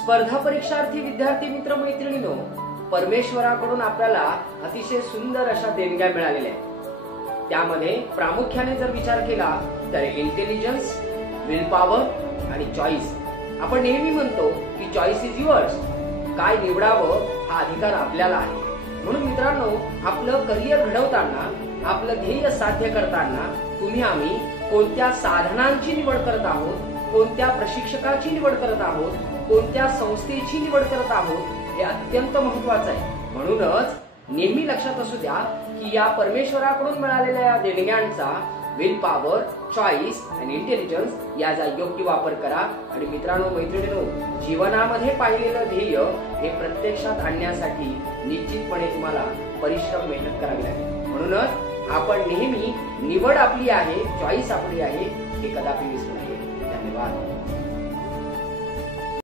स्पर्धा परीक्षार्थी विद्यार्थी मित्र मैत्रिणींनो, परमेश्वराकडून आपल्याला अतिशय सुंदर अशा देणग्या मिळालेल्या आहेत। त्यामध्ये प्रामुख्याने जर विचार केला तर इंटेलिजन्स, विल पॉवर आणि चॉईस। आपण नेहमी म्हणतो की चॉईस इज युअर्स, काय निवडावं हा अधिकार आपल्याला आहे। म्हणून मित्रांनो, आपलं करिअर घडवताना, आपलं ध्येय साध्य करताना तुम्ही आम्ही कोणत्या साधनांची निवड करत आहोत, कोणत्या प्रशिक्षकाची निवड करत आहोत, कोणत्या संस्थेची निवड करत आहोत हे अत्यंत महत्वाचं आहे। म्हणूनच नेहमी लक्षात असू द्या की या परमेश्वराकडून मिळालेल्या या देणग्यांचा विल पॉवर, चॉईस आणि इंटेलिजन्स याचा योग्य वापर करा। आणि मित्रांनो मैत्रिणींनो, जीवनामध्ये पाहिलेलं ध्येय हे प्रत्यक्षात आणण्यासाठी निश्चितपणे तुम्हाला परिश्रम मेहनत करावी लागेल। म्हणूनच आपण नेहमी निवड आपली आहे, चॉईस आपली आहे हे कदापि विसरू